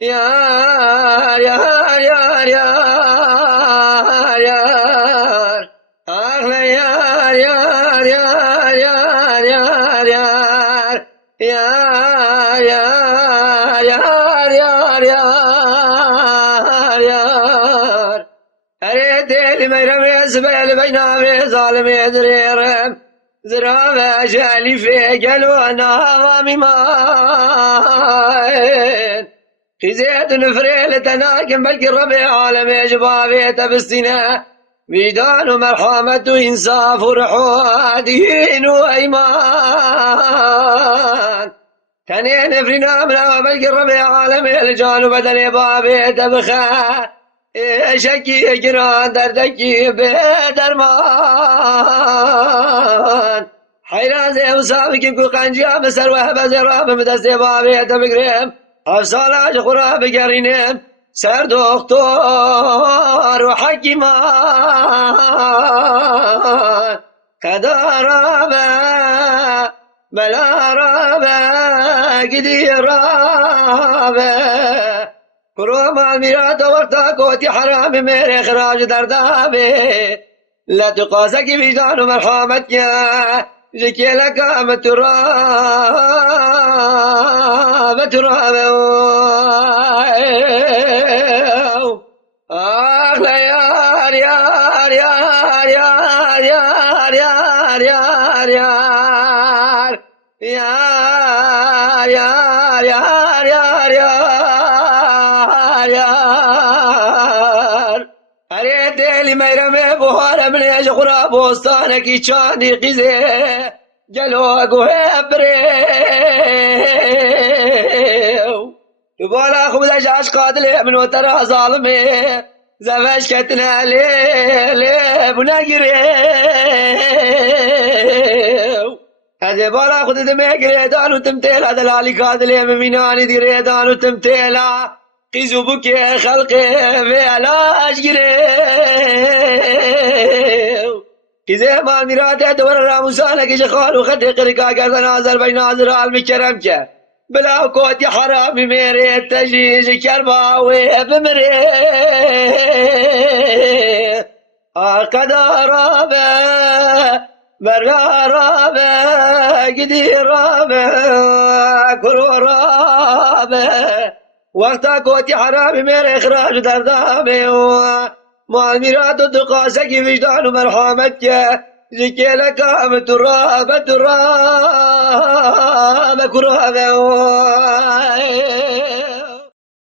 yar yar yar yar yar ah yar yar yar yar yar yar yar yar yar yar yar yar أريد الميرم يزبل بينا ظالم يدريرم زرافة جالي في قلونا ضامي ماين خزيت نفريل تناكم بلقي الربيع عالم يجبابي تبستنا ميدان ومرحمة وإنصاف ورحوة دين وأيمان تنين فرنا منا وبلقي الربيع عالم الجان وبدل بابي تبخا شكي جران دردكي بدرمان حيرازي وسابقين كو قنجيا بسر وهب زراب مدستي بابي تبقريم أفصالاج قراب قرينيم سر دكتور وحكيمان كدارابا بلا رابا قدي رابا كروما الميرات وقتا كوتي حرام ميري خراج دردابي لا تقاسك وجدان مرحمتك جكي لك متراب تراب آخ لا يار يار يار يار يار يار يار يار يار يار يار يار يار أريد لي ميرمي بوهر من يجخرا بوستانك چاندي قزي جلوك وهبريو يبالا خودش عشقات لي من وترى ظالمي زفاش كتنا لي بناقريو هذا بالا خود دمي قريدان وتمتيلا دلالي كادلي مميناني دي ريدان وتمتيلا قيزو بكي خلقي في علاج قريو كزي ما ميراته دور الراموسانك جخال وخدي قرقا قرد نازل بين نازل عالمي كرمك بلا كوتي حرامي ميري تجيج كرباوي بمري قدرابه مرارابه قدي رابه كرو رابه وقتا كوتي حرامي ميري اخراج دردابه مع الميراد الدقاسك وجدان ومرحمتك زكي لك متراب تراب كرابه